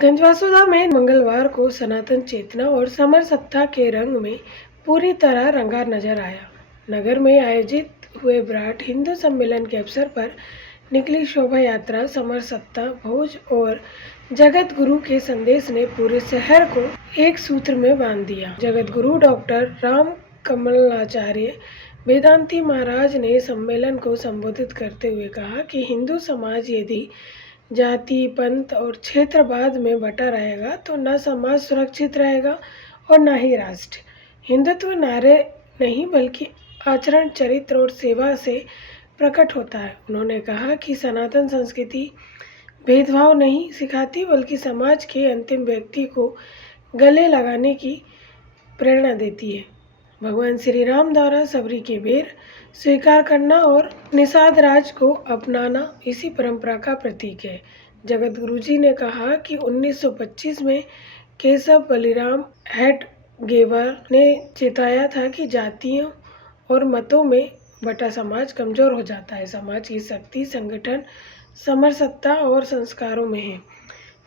गंजवासुधा में मंगलवार को सनातन चेतना और समर सत्ता के रंग में पूरी तरह रंगा नजर आया। नगर में आयोजित हुए विराट हिंदू सम्मेलन के अवसर पर निकली शोभा यात्रा समर सत्ता, भोज और जगत गुरु के संदेश ने पूरे शहर को एक सूत्र में बांध दिया। जगत गुरु डॉक्टर राम कमलाचार्य वेदांती महाराज ने सम्मेलन को संबोधित करते हुए कहा कि हिंदू समाज यदि जाति, पंथ और क्षेत्रवाद में बटा रहेगा तो न समाज सुरक्षित रहेगा और न ही राष्ट्र। हिंदुत्व नारे नहीं बल्कि आचरण, चरित्र और सेवा से प्रकट होता है। उन्होंने कहा कि सनातन संस्कृति भेदभाव नहीं सिखाती बल्कि समाज के अंतिम व्यक्ति को गले लगाने की प्रेरणा देती है। भगवान श्री राम द्वारा सबरी के बेर स्वीकार करना और निषाद राज को अपनाना इसी परंपरा का प्रतीक है। जगत गुरुजी ने कहा कि 1925 में केशव बलिराम हेडगेवार ने चेताया था कि जातियों और मतों में बटा समाज कमजोर हो जाता है। समाज की शक्ति संगठन, समरसत्ता और संस्कारों में है।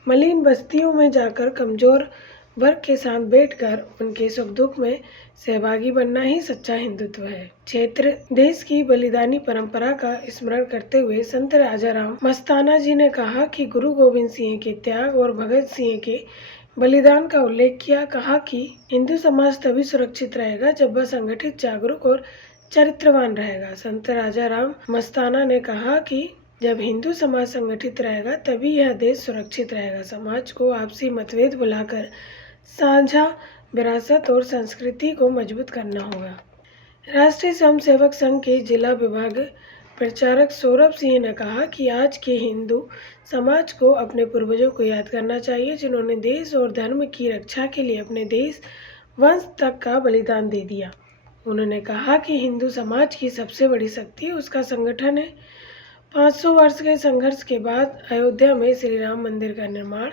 मलिन बस्तियों में जाकर कमजोर वर्ग के साथ बैठकर उनके सुख दुख में सहभागी बनना ही सच्चा हिंदुत्व है। क्षेत्र देश की बलिदानी परंपरा का स्मरण करते हुए संत राजाराम मस्ताना जी ने कहा कि गुरु गोविंद सिंह के त्याग और भगत सिंह के बलिदान का उल्लेख किया। कहा कि हिंदू समाज तभी सुरक्षित रहेगा जब वह संगठित, जागरूक और चरित्रवान रहेगा। संत राजाराम मस्ताना ने कहा कि जब हिंदू समाज संगठित रहेगा तभी यह देश सुरक्षित रहेगा। समाज को आपसी मतभेद भुलाकर साझा विरासत और संस्कृति को मजबूत करना होगा। राष्ट्रीय स्वयंसेवक संघ के जिला विभाग प्रचारक सौरभ सिंह ने कहा कि आज के हिंदू समाज को अपने पूर्वजों को याद करना चाहिए जिन्होंने देश और धर्म की रक्षा के लिए अपने देश वंश तक का बलिदान दे दिया। उन्होंने कहा कि हिंदू समाज की सबसे बड़ी शक्ति उसका संगठन है। 500 वर्ष के संघर्ष के बाद अयोध्या में श्री राम मंदिर का निर्माण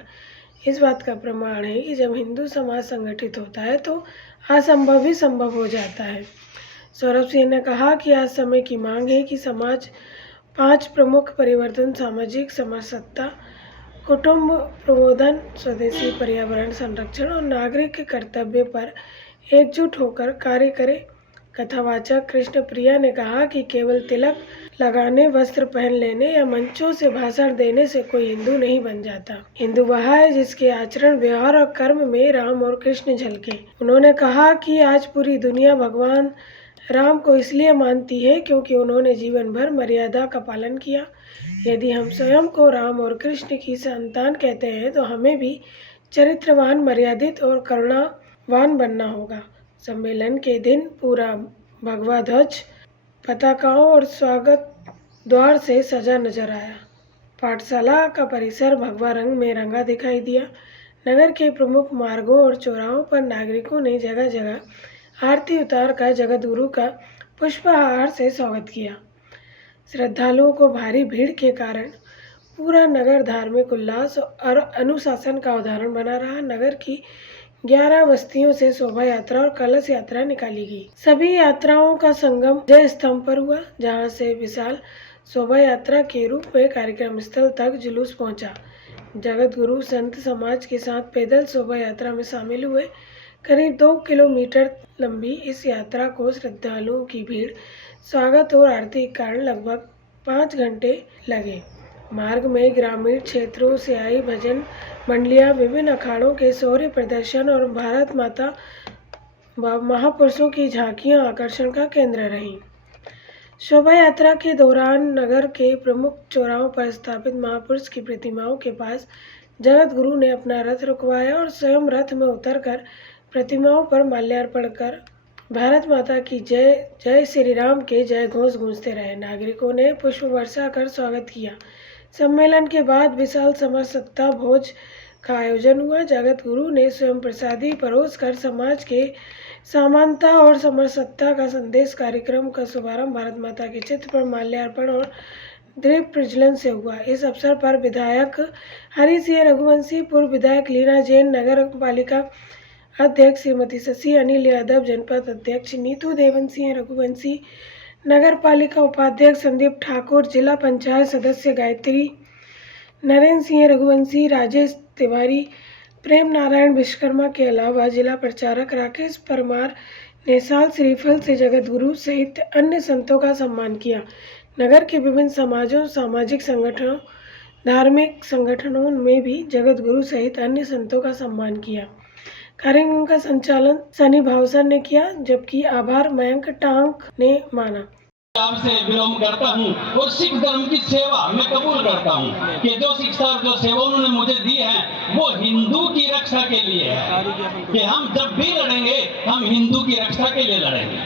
इस बात का प्रमाण है कि जब हिंदू समाज संगठित होता है तो असंभव भी संभव हो जाता है। सौरभ सिंह ने कहा कि आज समय की मांग है कि समाज 5 प्रमुख परिवर्तन, सामाजिक समरसत्ता, कुटुंब प्रबोधन, स्वदेशी पर्यावरण संरक्षण और नागरिक कर्तव्य पर एकजुट होकर कार्य करे। कथावाचक कृष्ण प्रिया ने कहा कि केवल तिलक लगाने, वस्त्र पहन लेने या मंचों से भाषण देने से कोई हिंदू नहीं बन जाता। हिंदू वह है जिसके आचरण, व्यवहार और कर्म में राम और कृष्ण झलके। उन्होंने कहा कि आज पूरी दुनिया भगवान राम को इसलिए मानती है क्योंकि उन्होंने जीवन भर मर्यादा का पालन किया। यदि हम स्वयं को राम और कृष्ण की संतान कहते हैं तो हमें भी चरित्रवान, मर्यादित और करुणावान बनना होगा। सम्मेलन के दिन पूरा भगवा ध्वज, पताकाओं और स्वागत द्वार से सजा नजर आया। पाठशाला का परिसर भगवा रंग में रंगा दिखाई दिया। नगर के प्रमुख मार्गों और चौराहों पर नागरिकों ने जगह जगह आरती उतार कर जगत गुरु का पुष्पहार से स्वागत किया। श्रद्धालुओं को भारी भीड़ के कारण पूरा नगर धार्मिक उल्लास और अनुशासन का उदाहरण बना रहा। नगर की 11 बस्तियों से शोभा यात्रा और कलश यात्रा निकाली गई। सभी यात्राओं का संगम जय स्तंभ पर हुआ, जहां से विशाल शोभा यात्रा के रूप में कार्यक्रम स्थल तक जुलूस पहुंचा। जगत गुरु संत समाज के साथ पैदल शोभा यात्रा में शामिल हुए। करीब 2 किलोमीटर लंबी इस यात्रा को श्रद्धालुओं की भीड़, स्वागत और आरती के कारण लगभग 5 घंटे लगे। मार्ग में ग्रामीण क्षेत्रों से आई भजन मंडलियां, विभिन्न अखाड़ों के शौर्य प्रदर्शन और भारत माता महापुरुषों की झांकियां आकर्षण का केंद्र रहीं। शोभा यात्रा के दौरान नगर के प्रमुख चौराहों पर स्थापित महापुरुष की प्रतिमाओं के पास जगत गुरु ने अपना रथ रुकवाया और स्वयं रथ में उतरकर प्रतिमाओं पर माल्यार्पण कर भारत माता की जय, जय श्री राम के जय घोष गूंजते रहे। नागरिकों ने पुष्प वर्षा कर स्वागत किया। सम्मेलन के बाद विशाल समरसत्ता भोज का आयोजन हुआ। जगत गुरु ने स्वयं प्रसादी परोसकर समाज के समानता और समरसत्ता का संदेश। कार्यक्रम का शुभारंभ भारत माता के चित्र पर माल्यार्पण और दीप प्रज्वलन से हुआ। इस अवसर पर विधायक हरि सिंह रघुवंशी, पूर्व विधायक लीना जैन, नगर पालिका अध्यक्ष श्रीमती शशि अनिल यादव, जनपद अध्यक्ष नीतू देवन सिंह रघुवंशी, नगर पालिका उपाध्यक्ष संदीप ठाकुर, जिला पंचायत सदस्य गायत्री, नरेंद्र सिंह रघुवंशी, राजेश तिवारी, प्रेम नारायण विश्वकर्मा के अलावा जिला प्रचारक राकेश परमार ने साल श्रीफल से जगतगुरु सहित अन्य संतों का सम्मान किया। नगर के विभिन्न समाजों, सामाजिक संगठनों, धार्मिक संगठनों में भी जगतगुरु सहित अन्य संतों का सम्मान किया। कार्यक्रम का संचालन सनी भावसर ने किया, जबकि आभार मयंक टांक ने माना। से विलोम करता हूँ और सिख धर्म की सेवा मैं कबूल करता हूँ कि जो शिक्षा और जो सेवा उन्होंने मुझे दी है वो हिंदू की रक्षा के लिए है, कि हम जब भी लड़ेंगे हम हिंदू की रक्षा के लिए लड़ेंगे,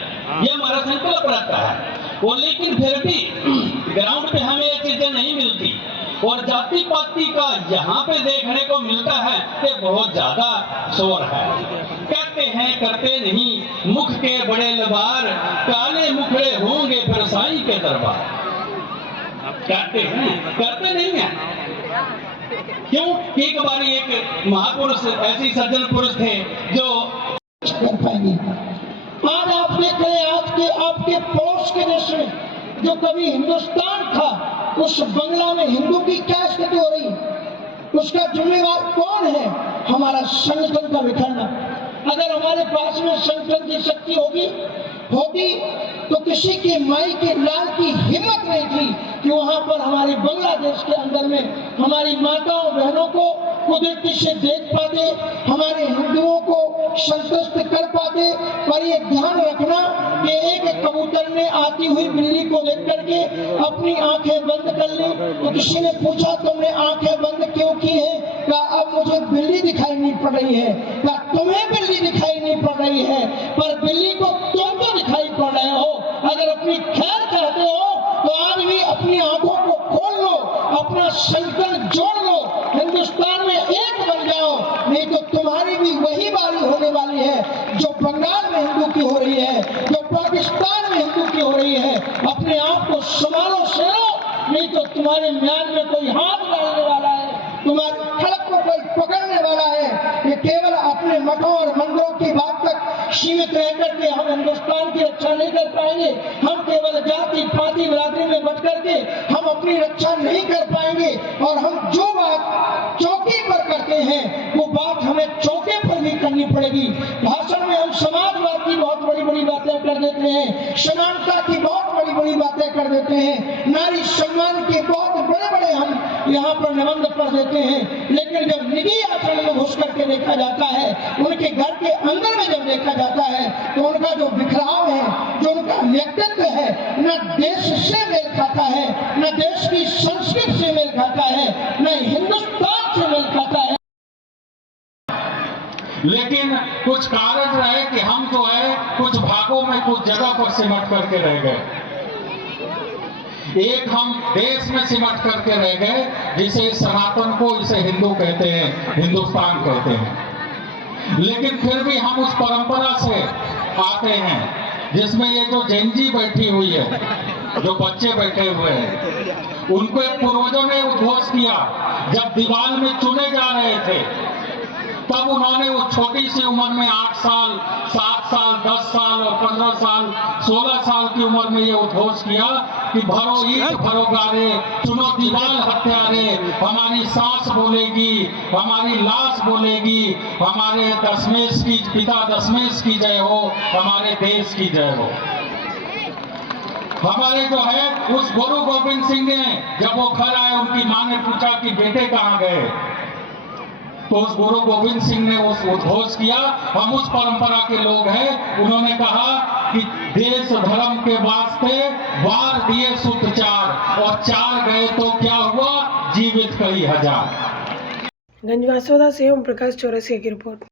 ये हमारा संकल्प रहता है। और लेकिन फिर भी ग्राउंड पे हमें ये चीजें नहीं मिलती और जाति पाति का यहाँ पे देखने को मिलता है कि बहुत ज्यादा शोर है। कहते हैं करते नहीं, मुख के बड़े लबार, काले मुखड़े होंगे फिर साईं के दरबार। कहते हैं करते नहीं है। क्यों? एक बार एक महापुरुष ऐसी सज्जन पुरुष थे जो कर पाएंगे। आज आप देख रहे हैं, आज के आपके पड़ोस के देश में जो कभी हिंदुस्तान था, उस बंगला में हिंदू की क्या स्थिति हो रही, उसका जिम्मेवार कौन है? हमारा संगठन का बिखरना। अगर हमारे पास में संगठन की शक्ति होगी तो किसी के माई के लाल की हिम्मत नहीं थी कि वहां पर हमारे बांग्लादेश के अंदर में हमारी माताओं बहनों को कुदरती से देख पाते, हमारे हिंदुओं को संतुष्ट कर पाते। पर ये ध्यान रखना कि एक कबूतर ने आती हुई बिल्ली को देख करके अपनी आंखें बंद कर ली, तो किसी ने पूछा तुमने आंखें बंद क्यों की है? कहा अब मुझे बिल्ली दिखाई नहीं पड़ रही है। कहा तुम्हें बिल्ली दिखाई नहीं पड़ रही है, पर बिल्ली को तुम तो दिखाई पड़ रहे हो। अगर अपनी खैर चाहते हो तो आज भी अपनी आंखों को खोल लो, अपना संकल्प जोड़ लो, हिंदुस्तान में एक बन जाओ, नहीं तो तुम्हारी भी वही बारी होने वाली है जो बंगाल में हिंदू की हो रही है, जो पाकिस्तान में हिंदू की हो रही है। अपने आप को संभालो शेरो, नहीं तो तुम्हारे म्यान में कोई हाथ डालने वाला है, तुम्हारी खड़क को कोई पकड़ने वाला है। ये केवल अपने मठों और मंदिरों की बात तक सीमित रह करके हम हिंदुस्तान की रक्षा नहीं कर पाएंगे। हम केवल जाति पाति बिरादरी में बट करके हम अपनी रक्षा नहीं कर पाएंगे। और हम जो बात चौकी पर करते हैं वो बात हमें चौके पर भी करनी पड़ेगी। भाषण में हम समाजवाद की बहुत बड़ी बड़ी बातें कर देते हैं, समानता की बहुत बड़ी बड़ी बातें कर देते हैं, नारी सम्मान के बहुत बड़े बड़े हम यहाँ पर निबंध पढ़ देते हैं। लेकिन जब निजी आचरण में घुस करके देखा जाता है, उनके घर के अंदर में जब देखा जाता है, तो उनका जो बिखराव है, जो उनका व्यक्तित्व है, न देश से मेल खाता है, न देश की संस्कृति से मेल खाता है, न हिंदुस्तान से मेल खाता है। लेकिन कुछ कारण रहे कि हम जो है कुछ भागों में कुछ जगह पर सिमट करके रह गए। एक हम देश में सिमट करके रह गए, जिसे सनातन को, इसे हिंदू कहते हैं, हिंदुस्तान कहते हैं। लेकिन फिर भी हम उस परंपरा से आते हैं जिसमें ये जो जेंजी बैठी हुई है, जो बच्चे बैठे हुए हैं, उनको एक पूर्वजों ने उद्घोष किया। जब दीवार में चुने जा रहे थे तब उन्होंने वो छोटी सी उम्र में 8 साल, 7 साल, 10 साल और 15 साल, 16 साल की उम्र में ये उद्घोष किया कि भरो ईंट भरो गारे, चुनो दीवार हत्यारे, हमारी सांस बोलेगी, हमारी लाश बोलेगी, हमारे दशमेश की, पिता दशमेश की जय हो, हमारे देश की जय हो। हमारे जो है उस गुरु गोविंद सिंह ने जब वो घर आए, उनकी मां ने पूछा कि बेटे कहाँ गए, तो उस गुरु गोविंद सिंह ने उस उद्घोष किया। हम उस परंपरा के लोग हैं। उन्होंने कहा कि देश धर्म के वास्ते वार दिए सुत 4 और 4 गए तो क्या हुआ, जीवित कई हजार। गंजवासोदा से ओम प्रकाश चौरसिया की रिपोर्ट।